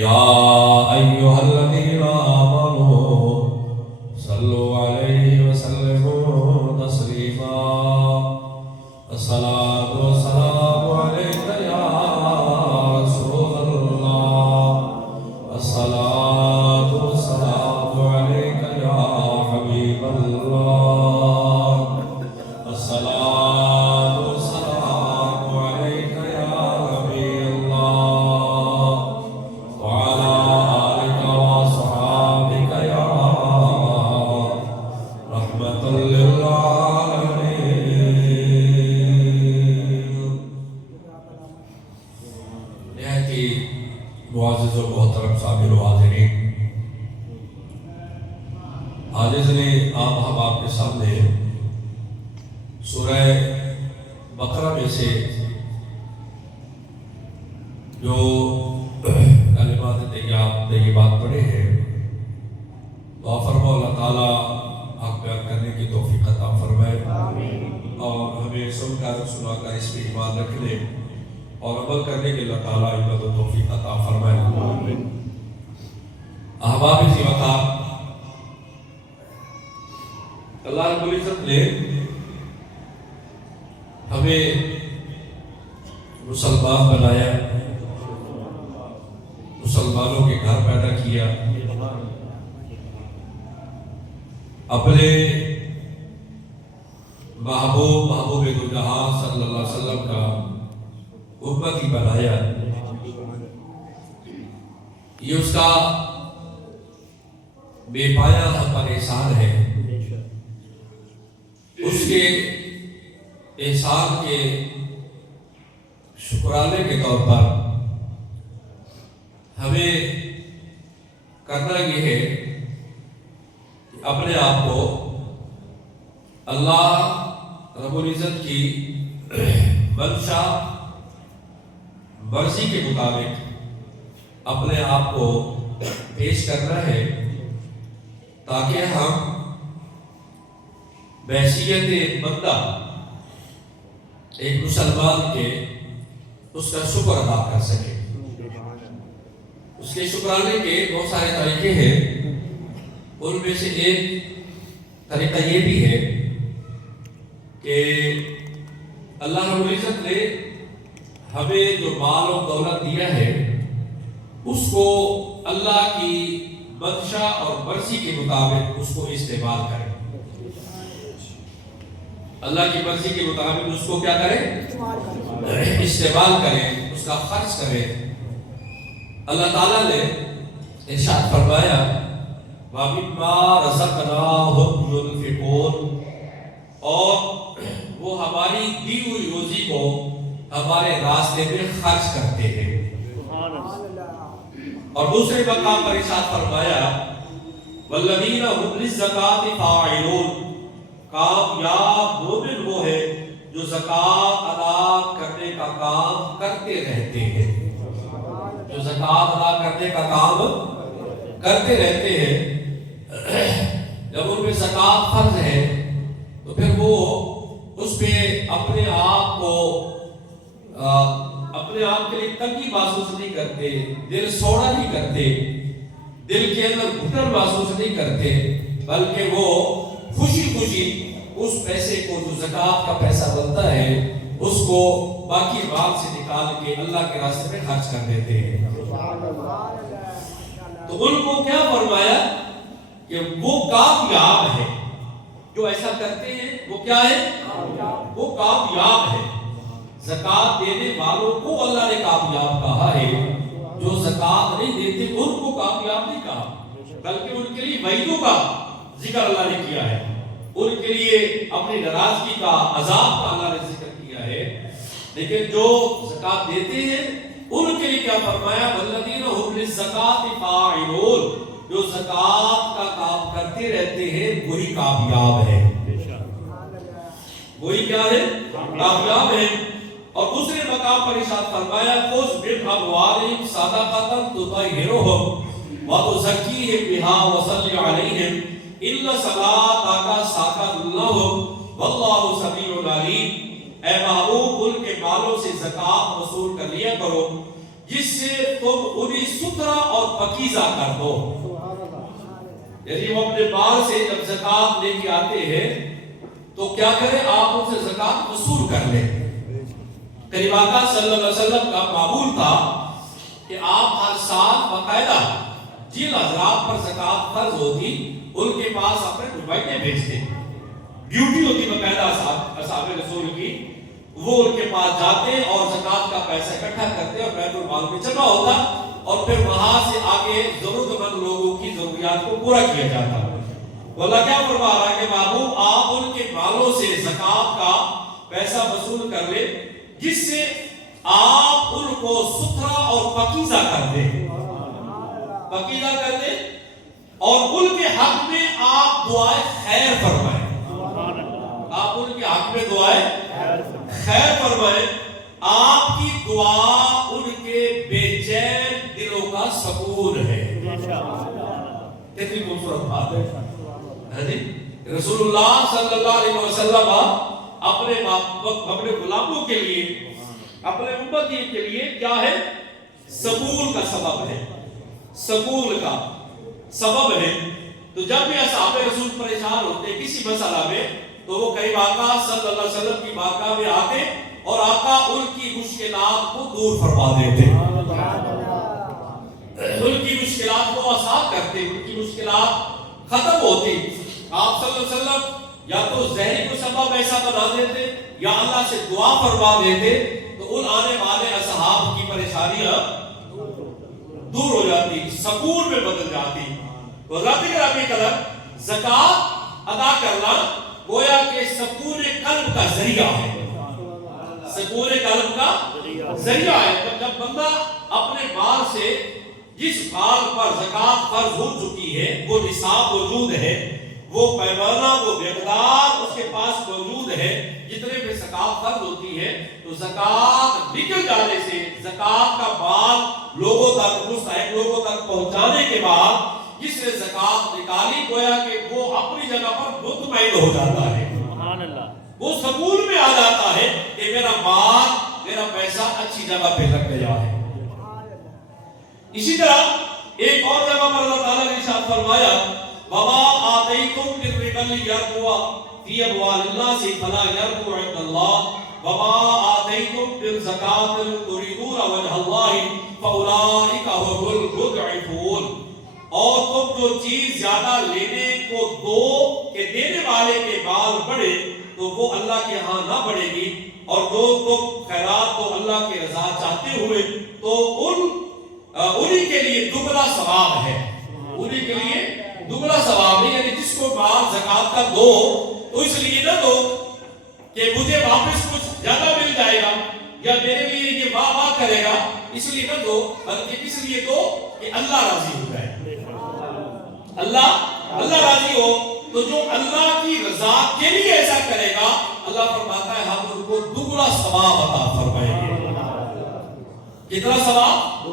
يا أيها الذين آمنوا صلوا عليه وسلموا تسليما الصلاة والسلام عليك يا رسول الله الصلاة والسلام عليك يا حبيب الله الصلاة والسلام عليك يا نبي الله وعلى آلك وصحابك يا رحمة للعالمين. نہایت ہی معزز و محترم سامعین و حاضرین، آج اس نے آپ کے سامنے سورہ بقرہ میں سے جو کلمات طیبات پڑھے ہیں، دعا فرماؤ اللہ تعالیٰ حق بیان کرنے کی توفیق عطا فرمائے اور ہمیں سن کر سنا کر اس پہ ایمان رکھنے اور عمل کرنے کے اللہ تعالیٰ ہمت و توفیق عطا فرمائے. احباب اسی وقت اللہ رب العزت نے ہمیں مسلمان بنایا، مسلمانوں کے گھر پیدا کیا، اپنے محبوب دو جہاں صلی اللہ علیہ وسلم کا امتی بنایا. یہ اس کا بے پایا ہم پر احسان ہے. اس کے احسان کے شکرانے کے طور پر ہمیں کرنا یہ ہے کہ اپنے آپ کو اللہ رب العزت کی منشا مرضی کے مطابق اپنے آپ کو پیش کرنا ہے، تاکہ ہم بحیثیت بندہ ایک مسلمان کے اس کا شکر ادا کر سکے. اس کے شکرانے کے بہت سارے طریقے ہیں. ان میں سے ایک طریقہ یہ بھی ہے کہ اللہ رب العزت نے ہمیں جو مال و دولت دیا ہے اس کو اللہ کی منشا اور مرضی کے مطابق اس کو استعمال کریں. اللہ کی مرضی کے مطابق اس کو کیا کریں؟ استعمال کریں، اس کا خرچ کریں. اللہ تعالیٰ نے ارشاد فرمایا وَمِمَّا رَزَقْنَاهُمْ يُنْفِقُونَ، اور وہ ہماری دی ہوئی روزی کو ہمارے راستے میں خرچ کرتے ہیں. اور دوسرے مقام پر ارشاد فرمایا وَالَّذِينَ هُمْ لِلزَّكَاةِ فَاعِلُونَ، کامیاب مومن وہ ہے جو زکوٰۃ ادا کرنے کا کام کرتے رہتے ہیں، جو زکوٰۃ ادا کرنے کا کام کرتے رہتے ہیں. جب ان پہ زکوٰۃ فرض ہے تو پھر وہ اس پہ اپنے آپ کے لیے تنگی محسوس نہیں کرتے، دل سوڑا نہیں کرتے، دل کے اندر گھٹن محسوس نہیں کرتے، بلکہ وہ خوشی خوشی اس پیسے کو جو زکوٰۃ کا پیسہ بنتا ہے اس کو باقی مال سے نکال کے اللہ کے راستے میں خرچ کر دیتے ہیں. تو ان کو کیا فرمایا کہ وہ کامیاب ہے جو ایسا کرتے ہیں. وہ کیا ہے؟ وہ کامیاب ہے. زکوٰۃ دینے والوں کو اللہ نے کامیاب کہا ہے، جو زکوٰۃ نہیں دیتے ان کو کامیاب نہیں کہا، بلکہ ان کے لیے وعیدوں کا ذکر اللہ نے کیا ہے، ان کے لیے اپنی ناراضگی کا عذاب کا اللہ نے ذکر کیا ہے. لیکن جو زکوٰۃ دیتے ہیں ان کے لیے کیا فرمایا وَالَّذِينَ هُمْ لِلزَّكَاةِ فَاعِلُونَ، جو زکوٰۃ کا کام کرتے رہتے ہیں وہی کامیاب ہے. وہی کیا ہے؟ کامیاب ہے. اور دوسرے مقام پر ارشاد فرمایا خُذْ مِنْ أَمْوَالِهِمْ صَدَقَةً تُطَهِّرُهُمْ وَتُزَكِّيهِمْ بِهَا وَصَلِّ عَلَيْهِمْ إِنَّ صَلَاتَكَ سَكَنٌ لَهُمْ وَاللَّهُ سَمِيعٌ عَلِيمٌ. اے محبوب ان کے مالوں سے زکوٰۃ وصول کر لیا کرو جس سے تم انہیں ستھرا اور پکیزہ کر دو. یعنی وہ اپنے مال سے جب زکات لے کے آتے ہیں تو کیا کریں؟ آپ ان سے زکات وصول کر لیں. قریب آقا صلی اللہ علیہ وسلم کا معمول تھا کہ آپ ہر سال باقاعدہ جن حضرات پر زکات فرض ہوتی ان کے پاس اپنے نمائندے بھیجتے. ڈیوٹی ہوتی باقاعدہ اصحاب رسول کی، وہ ان کے پاس جاتے اور زکات کا پیسہ اکٹھا کرتے اور بیت المال میں جمع ہوتا اور پھر وہاں سے آگے ضرورت مند لوگوں کی ضروریات کو پورا کیا جاتا. اللہ کیا فرما رہا ہے کہ محبوب آپ ان کے مالوں سے زکات کا پیسہ وصول کر لیں جس سے آپ ان کو ستھرا اور پکیزہ کر دیں. پکیزہ کر دیں اور ان کے حق میں آپ دعائیں خیر فرمائیں. آپ ان کے حق میں دعائیں خیر فرمائیں. آپ کی دعا ان کے بے چین دلوں کا سکون ہے. کتنی خوبصورت بات ہے. رسول اللہ صلی اللہ علیہ وسلم اپنے غلاموں کے لیے، اپنے امتی کے لیے کیا ہے؟ سکون کا سبب ہے. سکون کا سبب ہے. تو جب بھی اصحاب رسول پریشان ہوتے کسی مسئلہ میں تو وہ قریب آقا صلی اللہ علیہ وسلم کی بارگاہ میں آتے اور آقا ان کی مشکلات کو دور فرما دیتے. ان کی مشکلات کو آسان کرتے، ان کی مشکلات ختم ہوتی. آپ صلی اللہ علیہ وسلم یا تو ظہری کو سبب ایسا بنا دیتے یا اللہ سے دعا فرما دیتے تو ان آنے والے اصحاب کی پریشانیاں دور ہو جاتی، سکون میں بدل جاتی. حضرات گرامی قدر، زکات ادا کرنا گویا کہ سکون قلب کا ذریعہ ہے. سکون قلب کا ذریعہ ہے. جب بندہ اپنے مال سے جس مال پر زکات فرض ہو چکی ہے وہ نصاب موجود ہے، وہ پیمانہ، وہ مقدار اس کے پاس موجود ہے جتنے میں زکات فرض ہوتی ہے، تو زکات نکل جانے سے زکات کا مال لوگوں تک، مستحق لوگوں تک پہنچانے کے بعد جس نے زکات نکالی گویا کہ وہ اپنی جگہ پر مطمئن ہو جاتا ہے. سبحان اللہ. وہ سکون میں آ جاتا ہے کہ میرا مال، میرا پیسہ اچھی جگہ پہ لگ گیا ہے. اسی طرح ایک اور جگہ پر اللہ تعالیٰ نے ارشاد فرمایا وَمَا آتَيْتُم مِّن رِّبًا لِّيَرْبُوَ فِي أَمْوَالِ النَّاسِ فَلَا يَرْبُو عِندَ اللَّهِ وَمَا آتَيْتُم مِّن زَكَاةٍ تُرِيدُونَ وَجْهَ اللَّهِ فَأُولَٰئِكَ هُمُ الْمُضْعِفُونَ. اور تم جو چیز زیادہ لینے کو دو کہ دینے والے کے مال بڑھے تو وہ اللہ کے ہاں نہ بڑھے گی، اور جو تم خیرات کو اللہ کی رضا چاہتے ہوئے تو انہی کے لیے دگنا ثواب ہے. انہی کے لیے دگنا ثواب ہے. یعنی جس کو مال زکات کا دو تو اس لیے نہ دو کہ مجھے واپس کچھ زیادہ مل جائے گا یا میرے لیے یہ واہ واہ کرے گا، اس لیے نہ دو، بلکہ اس لیے دو کہ اللہ راضی ہو جائے. اللہ راضی ہو. تو جو اللہ کی رضا کے لیے ایسا کرے گا اللہ فرماتا ہے ہم ان کو دگنا ثواب عطا فرمائیں گے. کتنا ثواب؟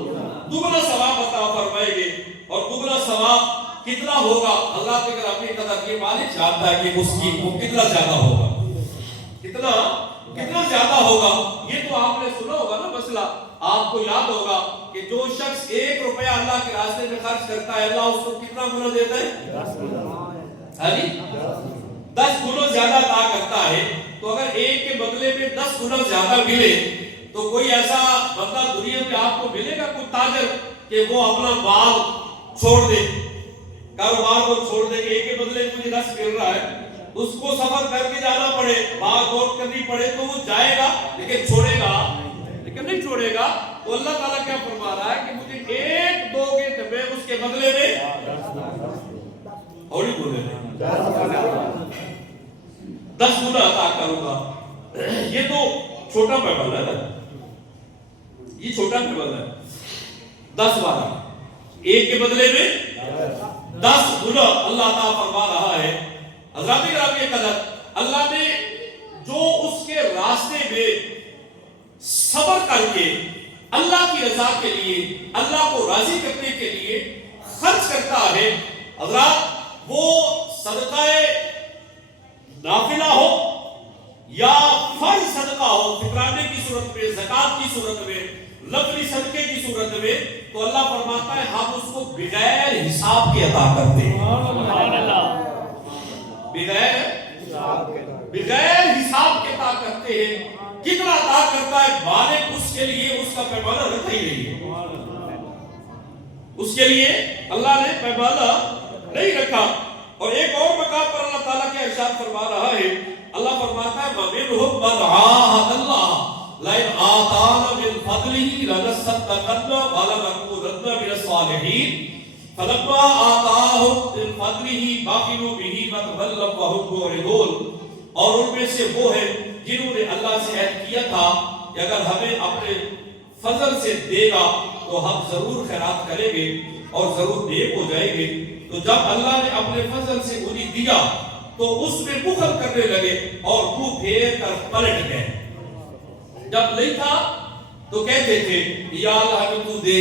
دگنا ثواب عطا فرمائیں گے. اور دگنا ثواب کتنا ہوگا اللہ کے اپنی قدر یہ مالک جانتا ہے کہ اس کی وہ کتنا زیادہ ہوگا. کتنا زیادہ ہوگا. یہ تو آپ نے سنا ہوگا نا مسئلہ، آپ کو یاد ہوگا کہ جو شخص 1 روپیہ اللہ کے راستے میں خرچ کرتا ہے اللہ اس کو کتنا گنا دیتا ہے؟ 10 گنا زیادہ عطا کرتا ہے. تو اگر ایک کے بدلے میں 10 گنا زیادہ ملے تو کوئی ایسا بندہ دنیا میں آپ کو ملے گا کوئی تاجر کہ وہ اپنا مال چھوڑ دے، کاروبار کو چھوڑ دے کہ ایک کے بدلے میں مجھے 10 مل رہا ہے، اس کو سفر کر کے جانا پڑے، بھاگ دوڑ کرنی پڑے تو وہ جائے گا لیکن نہیں چھوڑے گا. تو اللہ تعالیٰ کیا فرما رہا ہے کہ مجھے 1 دو گے تو میں اس کے بدلے میں اور ہی بولے 10 گنا عطا کروں گا. یہ تو چھوٹا پیمانہ ہے، یہ چھوٹا پیمانہ ہے. 10 12 ایک کے بدلے میں 10 گنا اللہ تعالیٰ فرما رہا ہے. حضرات گرامی قدر، اللہ نے جو اس کے راستے میں صبر کر کے اللہ کی رضا کے لیے، اللہ کو راضی کرنے کے لیے خرچ کرتا ہے، حضرات وہ صدقہ نافلہ ہو یا فرض صدقہ ہو، فطرانے کی صورت میں، زکات کی صورت میں، لفظی صدقے کی صورت میں تو اللہ فرماتا ہے ہم اس کو بغیر حساب کے عطا کرتے ہیں. بغیر حساب کے عطا کرتے ہیں. کتنا عطا کرتا ہے مالک اس کے لیے اس کا پیمانہ رکھا ہی نہیں ہے. اس کے لیے اللہ نے پیمانہ نہیں رکھا. اور ایک اور مقام پر اللہ تعالیٰ کیا ارشاد فرما رہا ہے. اللہ فرماتا ہے وَمِنْهُمْ مَنْ عَاهَدَ اللَّهَ لَئِنْ آتَانَا مِنْ فَضْلِهِ لَنَصَّدَّقَنَّ وَلَنَكُونَنَّ مِنَ الصَّالِحِينَ فَلَمَّا آتَاهُمْ مِنْ فَضْلِهِ بَخِلُوا بِهِ وَتَوَلَّوْا وَهُمْ مُعْرِضُونَ. اور ان میں سے وہ ہے جنہوں نے اللہ سے عہد کیا تھا کہ اگر ہمیں اپنے فضل سے دے گا تو ہم ضرور خیرات کریں گے اور ضرور نیک ہو جائیں گے. تو جب اللہ نے اپنے فضل سے انہیں دیا تو اس میں بخل کرنے لگے اور منہ پھیر کر پلٹ گئے. جب نہیں تھا تو کہتے تھے یا اللہ ہمیں تو دے,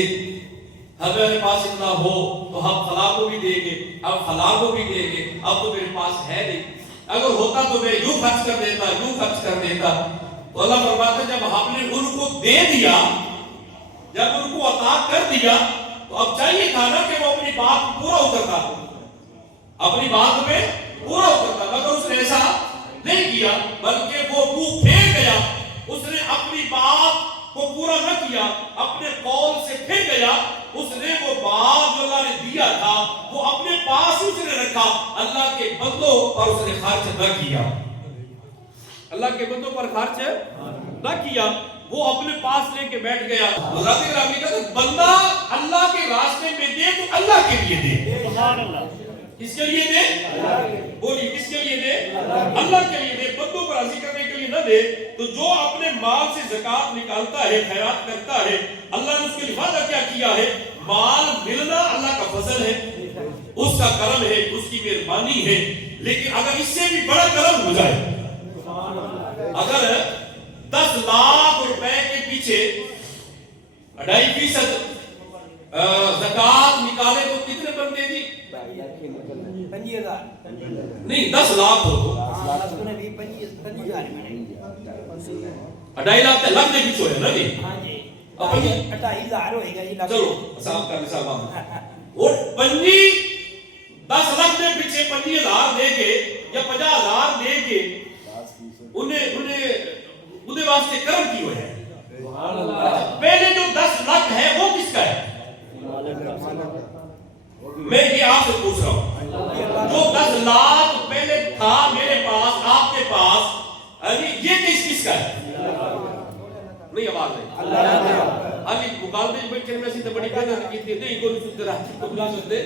ہمارے پاس اتنا ہو تو ہم فلاں کو بھی دیں گے, اب فلاں کو بھی دیں گے, اب تو میرے پاس ہے نہیں, اگر ہوتا تو میں یوں خرچ کر دیتا, یوں خرچ کر دیتا. تو اللہ فرماتا ہے جب ہم نے ان کو دے دیا, جب ان کو عطا کر دیا تو اب چاہیے تھا نا کہ وہ اپنی بات پورا اترتا, اپنی بات میں پورا اترتا, مگر اس نے ایسا نہیں کیا بلکہ وہ منہ پھیر گیا. اس نے اپنی بات کو پورا نہ کیا, اپنے قول سے پھر گیا. اس نے وہ بات جو اللہ نے دیا تھا وہ اپنے پاس اس نے رکھا, اللہ کے بندوں پر اس نے خرچ نہ کیا. اللہ کے بندوں پر خرچ نہ کیا, وہ اپنے پاس لے کے بیٹھ گیا. حضرت گرامی کہتے ہیں بندہ اللہ کے راستے میں دے تو اللہ کے لیے دے. سبحان اللہ. کس کے لیے دے؟ بولیے کس کے لیے دے؟ اللہ کے لیے دے. بندوں پر راضی کرنے کے لیے نہ دے. تو جو اپنے مال سے زکات نکالتا ہے, خیرات کرتا ہے, اللہ نے اس کے لیے وعدہ کیا کیا ہے, مال ملنا اللہ کا فضل ہے, اس کا کرم ہے, اس کی مہربانی ہے. لیکن اگر اس سے بھی بڑا کرم ہو جائے, اگر 10 لاکھ روپے کے پیچھے 2.5% زکات نکالے تو کتنے بنتے جی؟ 50,000 نہیں 10 لاکھ ہو تو 2.5 لاکھ تے لگ دے پیچھے ہے نا جی. ہاں جی 2.5 ہوئے گا جی. چلو حساب کا مثال مان اور 10 لاکھ کے پیچھے 25,000 دے کے یا 50,000 دے کے انہیں واسطے کرم کی ہوئے ہے. پہلے جو 10 لاکھ ہے وہ کس کا ہے؟ میں یہ آپ سے پوچھ رہا ہوں, جو 10 لاکھ پہلے تھا میرے پاس, آپ کے پاس, یہ کس کا ہے؟ نہیں آواز نہیں. ابھی مقابلے میں بیٹھے میں سیدھے بڑی بہن کی تھی نہیں کوئی سنتے رہتے تو بلا سنتے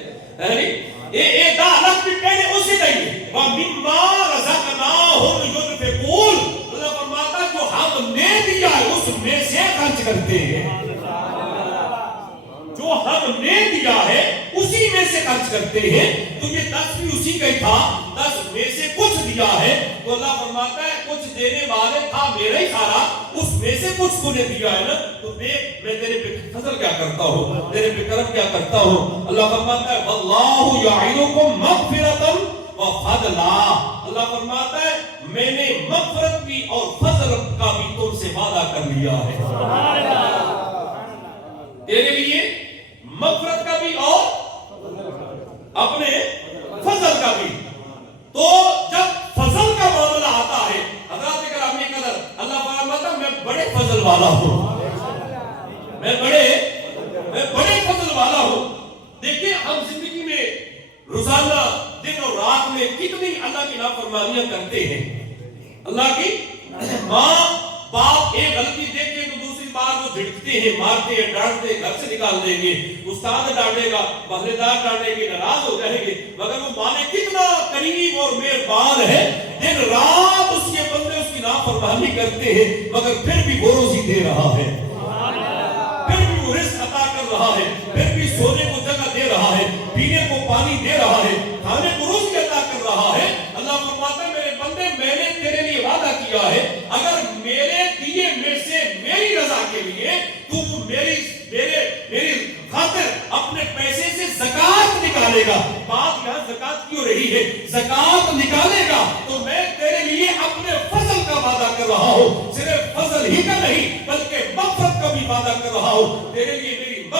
یہ 10 لاکھ بھی پہلے اسی کا ہی ہے. وَمِمَّا رَزَقْنَاهُمْ يُنْفِقُونَ. اللہ فرماتا ہے جو ہم نے دیا ہے اس میں سے خرچ کرتے ہیں, جو ہم نے دیا ہے اسی میں سے خرچ کرتے ہیں. تو یہ 10 بھی اسی کا ہی تھا, 10 میں سے کچھ دیا ہے. تو اللہ فرماتا ہے کچھ دینے والے تھا میرا ہی سارا, اس میں سے کچھ تو نے دیا ہے نا, تو دیکھ میں تیرے پہ فضل کیا کرتا ہوں, تیرے پہ کرم کیا کرتا ہوں. اللہ فرماتا ہے واللہ یعدکم مغفرۃ وفضلا. اللہ فرماتا ہے میں نے مغفرت بھی اور فضل کا بھی تم سے وعدہ کر لیا ہے. سبحان اللہ. تیرے لیے مغفرت کا بھی اور اپنے فضل کا بھی. تو جب فضل کا معاملہ آتا ہے حضرات گرامی قدر, اللہ فرماتا ہے میں بڑے فضل والا ہوں, میں بڑے فضل والا ہوں. دیکھیں ہم زندگی میں روزانہ دن اور رات میں کتنی اللہ کی نافرمانیاں کرتے ہیں. اللہ کی ماں باپ ایک غلطی دیکھتے تو دوسری بار وہ جھڑکتے ہیں, مارتے ہیں, ڈانٹتے ہیں, گھر سے نکال دیں گے, استاد ڈانٹے گا, محلے دار ڈانٹیں گے, ناراض ہو جائیں گے. مگر وہ ماں نے کتنا قریب اور مہربان ہے, دن رات اس کے بندے اس کی نافرمانی کرتے ہیں مگر پھر بھی وہ روزی دے رہا ہے, پھر بھی وہ رزق عطا کر رہا ہے, پھر بھی سونے کو جگہ دے رہا ہے, پینے کو پانی دے رہا ہے, کھانے کو روزی عطا کر رہا ہے. اللہ فرماتا ہے میرے بندے میں نے تیرے لیے وعدہ کیا ہے اگر میرے دیے میں سے میری رضا کے لیے تو میری خاطر اپنے پیسے سے زکات نکالے گا. بات یہاں زکات کیوں رہی ہے, زکات نکالے گا تو میں تیرے لیے اپنے فضل کا وعدہ کر رہا ہوں. صرف فضل ہی کا نہیں بلکہ مغفرت کا بھی وعدہ کر رہا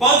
5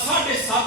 7.5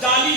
40